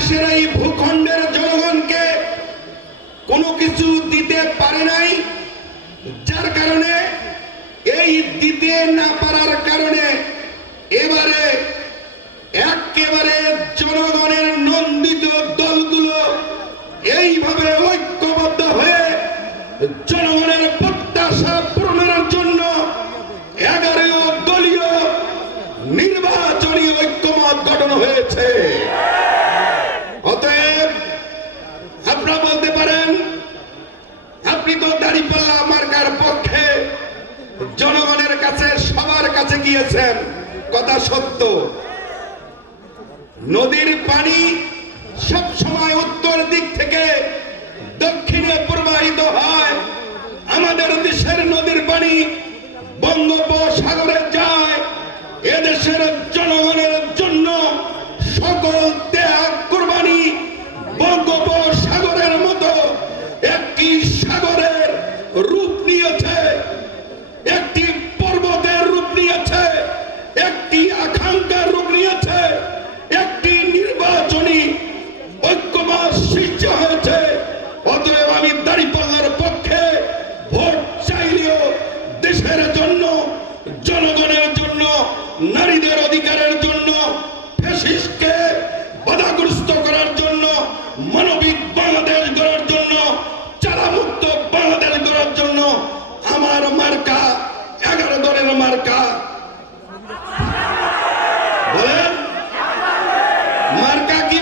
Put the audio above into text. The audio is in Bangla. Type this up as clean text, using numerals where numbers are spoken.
বাংলাদেশের এই ভূখণ্ডের জনগণকে কোনো কিছু দিতে পারে নাই, যার কারণে এই দিতে না পারার কারণে এবারে একেবারে জনগণের নন্দিত দলগুলো এইভাবে ঐক্যবদ্ধ হয়ে জনগণের প্রত্যাশা পূরণের জন্য 11 দলীয় নির্বাচনী ঐক্যমত গঠন হয়েছে। অতএব আপনারা বলতে পারেন আপনি তো দাঁড়িপাল্লা মার্কার পক্ষে, জনগণের কাছে সবার কাছে গিয়েছেন, কথা সত্য। নদীর পানি সব সময় উত্তর দিক থেকে দক্ষিণে প্রবাহিত হয়। আমাদের দেশের নদীর পানি বঙ্গোপসাগরে যায়। এদেশের জনগণের জন্য সকল ত্যাগ কুরবানি বঙ্গোপসাগরের মতো একটি সাগরের রূপ নিয়েছে, একটি পর্বতের রূপ নিয়েছে, একটি আকাঙ্ক্ষার রূপ নিয়েছে, একটি নির্বাচনী ঐক্যমত সৃষ্টি হয়েছে। অতএব আমি দাঁড়িপাল্লার পক্ষে, ভোট চাইলেও দেশের জন্য, জনগণের জন্য, নারীদের অধিকারের জন্য, ফ্যাসিস্টকে বাধাগ্রস্ত করার জন্য, মানবিক বাংলাদেশ গড়ার জন্য, চালামুক্ত বাংলাদেশ গড়ার জন্য আমার মার্কা 11 দলের মার্কা। বলেন মার্কা কি?